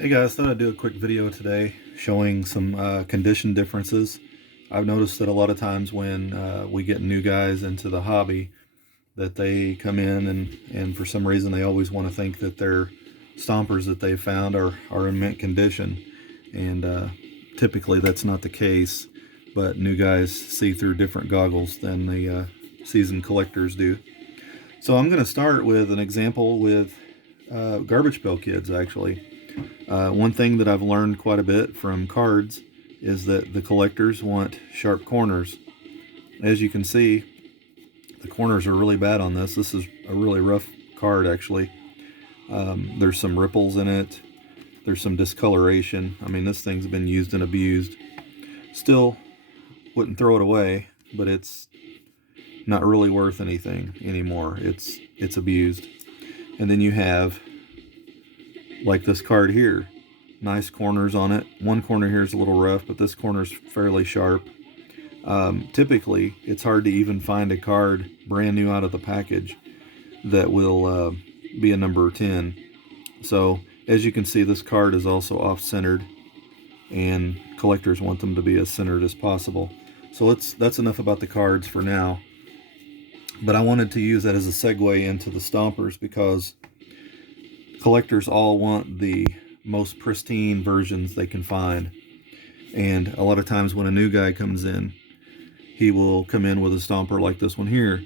Hey guys, thought I'd do a quick video today showing some condition differences. I've noticed that a lot of times when we get new guys into the hobby that they come in and for some reason they always want to think that their stompers that they found are in mint condition, and typically that's not the case, but new guys see through different goggles than the seasoned collectors do. So I'm going to start with an example with garbage pail kids actually. One thing that I've learned quite a bit from cards is that the collectors want sharp corners. As you can see, the corners are really bad on this. This is a really rough card actually. There's some ripples in it. There's some discoloration. I mean, this thing's been used and abused. Still wouldn't throw it away, but it's not really worth anything anymore. It's abused. And then you have like this card here, nice corners on it. One corner here is a little rough, but this corner is fairly sharp. Typically it's hard to even find a card brand new out of the package that will be a number 10. So as you can see, this card is also off-centered, and collectors want them to be as centered as possible. So that's enough about the cards for now, but I wanted to use that as a segue into the Stompers because collectors all want the most pristine versions they can find. And a lot of times when a new guy comes in, he will come in with a Stomper like this one here.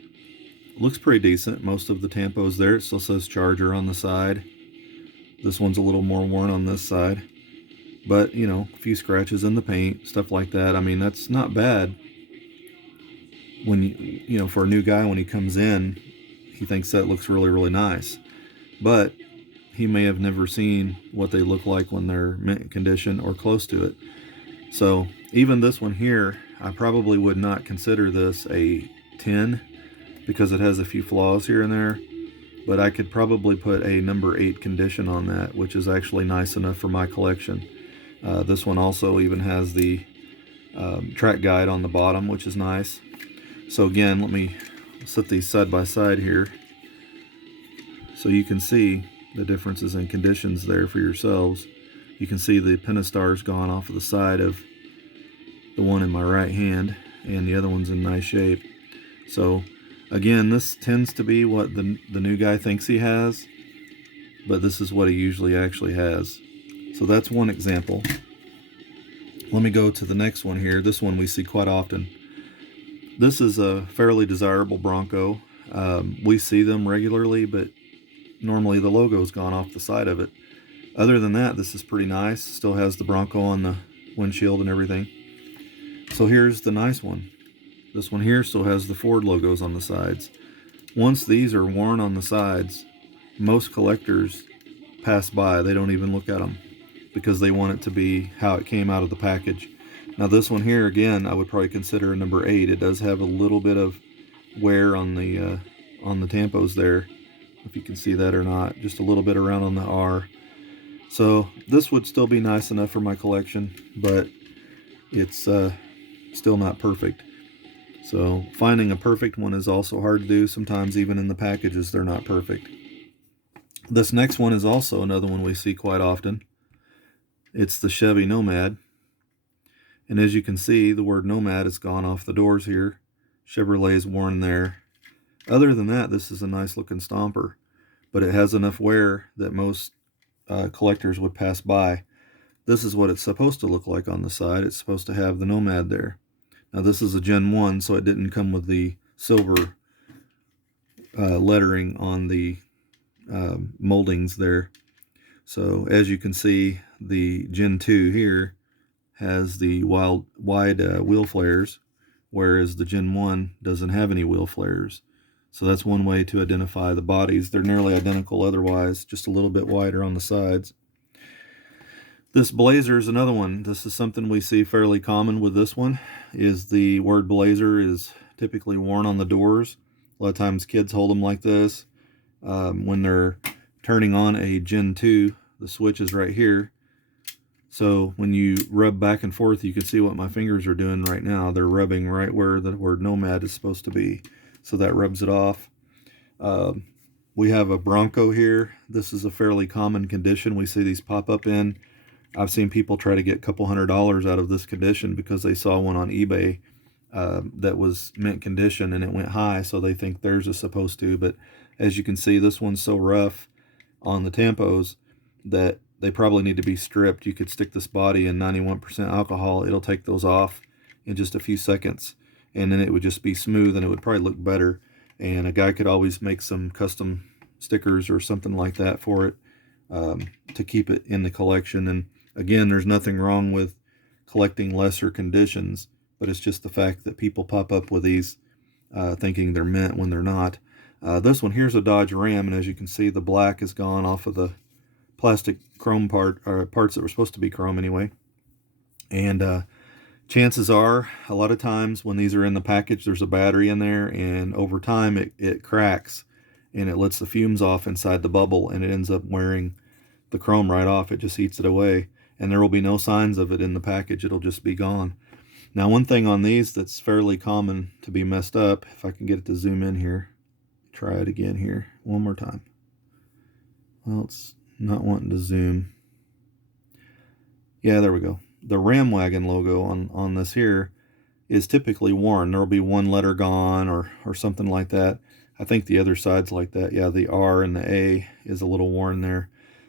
Looks pretty decent. Most of the Tampos there, it still says Charger on the side. This one's a little more worn on this side, but you know, a few scratches in the paint, stuff like that. I mean, that's not bad when you know, for a new guy, when he comes in, he thinks that looks really nice, but he may have never seen what they look like when they're mint condition or close to it. So even this one here, I probably would not consider this a 10 because it has a few flaws here and there, but I could probably put a number 8 condition on that, which is actually nice enough for my collection. This one also even has the track guide on the bottom, which is nice. So again, let me set these side by side here so you can see the differences in conditions there for yourselves. You can see the Pentastar's gone off of the side of the one in my right hand, and the other one's in nice shape. So again, this tends to be what the new guy thinks he has, but this is what he usually actually has. So that's one example. Let me go to the next one here. This one we see quite often. This is a fairly desirable Bronco. We see them regularly, but normally the logo's gone off the side of it. Other than that, this is pretty nice. Still has the Bronco on the windshield and everything. So here's the nice one. This one here still has the Ford logos on the sides. Once these are worn on the sides, most collectors pass by. They don't even look at them because they want it to be how it came out of the package. Now this one here, again, I would probably consider a number 8. It does have a little bit of wear on the tampos there, if you can see that or not, just a little bit around on the R. So this would still be nice enough for my collection, but it's still not perfect. So finding a perfect one is also hard to do. Sometimes even in the packages they're not perfect. This next one is also another one we see quite often. It's the Chevy Nomad, and as you can see, the word Nomad has gone off the doors here. Chevrolet's worn there. Other than that, this is a nice looking Stomper, but it has enough wear that most collectors would pass by. This is what it's supposed to look like on the side. It's supposed to have the Nomad there. Now this is a Gen 1, so it didn't come with the silver lettering on the moldings there. So as you can see, the Gen 2 here has the wide wheel flares, whereas the Gen 1 doesn't have any wheel flares. So that's one way to identify the bodies. They're nearly identical otherwise, just a little bit wider on the sides. This Blazer is another one. This is something we see fairly common with this one, is the word Blazer is typically worn on the doors. A lot of times kids hold them like this. When they're turning on a Gen 2, the switch is right here. So when you rub back and forth, you can see what my fingers are doing right now. They're rubbing right where the word Nomad is supposed to be. So that rubs it off. We have a Bronco here. This is a fairly common condition we see these pop up in. I've seen people try to get a couple $100 out of this condition because they saw one on eBay that was mint condition and it went high, so they think theirs is supposed to. But as you can see, this one's so rough on the tampos that they probably need to be stripped. You could stick this body in 91% alcohol. It'll take those off in just a few seconds, and then it would just be smooth and it would probably look better. And a guy could always make some custom stickers or something like that for it, to keep it in the collection. And again, there's nothing wrong with collecting lesser conditions, but it's just the fact that people pop up with these thinking they're mint when they're not. This one here's a Dodge Ram, and as you can see, the black is gone off of the plastic chrome parts that were supposed to be chrome anyway. And chances are, a lot of times when these are in the package, there's a battery in there, and over time it cracks and it lets the fumes off inside the bubble, and it ends up wearing the chrome right off. It just eats it away, and there will be no signs of it in the package. It'll just be gone. Now, one thing on these that's fairly common to be messed up, if I can get it to zoom in here, try it again here one more time. Well, it's not wanting to zoom. Yeah, there we go. The Ram Wagon logo on this here is typically worn. There'll be one letter gone or something like that. I think the other side's like that. Yeah, the R and the A is a little worn there.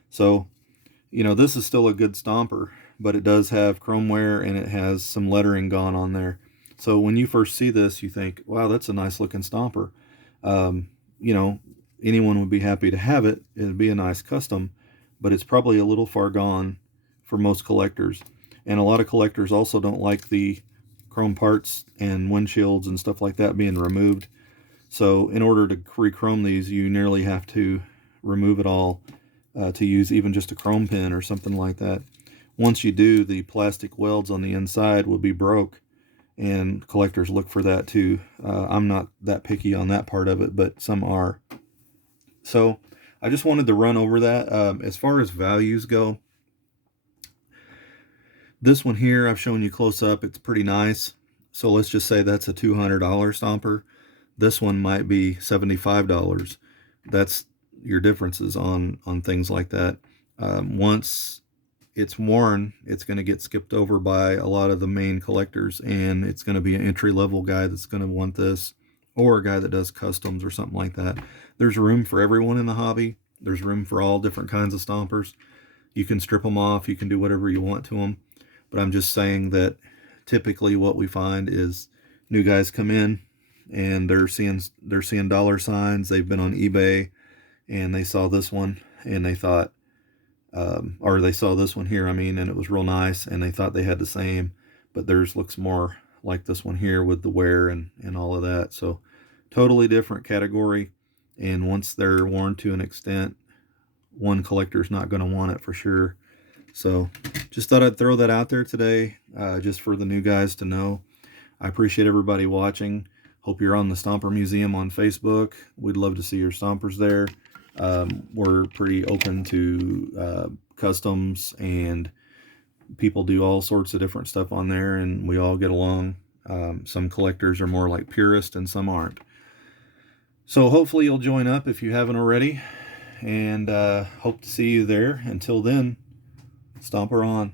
So, you know, this is still a good Stomper, but it does have chrome wear and it has some lettering gone on there. So when you first see this, you think, wow, that's a nice looking Stomper. You know, anyone would be happy to have it. It'd be a nice custom, but it's probably a little far gone for most collectors. And a lot of collectors also don't like the chrome parts and windshields and stuff like that being removed. So in order to re-chrome these, you nearly have to remove it all to use even just a chrome pin or something like that. Once you do, the plastic welds on the inside will be broke, and collectors look for that too. I'm not that picky on that part of it, but some are. So I just wanted to run over that. As far as values go, this one here I've shown you close up. It's pretty nice. So let's just say that's a $200 Stomper. This one might be $75. That's your differences on things like that. Once it's worn, it's going to get skipped over by a lot of the main collectors, and it's going to be an entry-level guy that's going to want this, or a guy that does customs or something like that. There's room for everyone in the hobby. There's room for all different kinds of Stompers. You can strip them off. You can do whatever you want to them. But I'm just saying that typically what we find is new guys come in and they're seeing dollar signs. They've been on eBay and they saw this one and they thought, or they saw this one here, I mean, and it was real nice, and they thought they had the same, but theirs looks more like this one here with the wear and all of that. So totally different category, and once they're worn to an extent, one collector's not going to want it for sure. So just thought I'd throw that out there today, just for the new guys to know. I appreciate everybody watching. Hope you're on the Stomper Museum on Facebook. We'd love to see your Stompers there. We're pretty open to customs, and people do all sorts of different stuff on there, and we all get along. Some collectors are more like purists and some aren't. So hopefully you'll join up if you haven't already, and hope to see you there. Until then, Stomper on.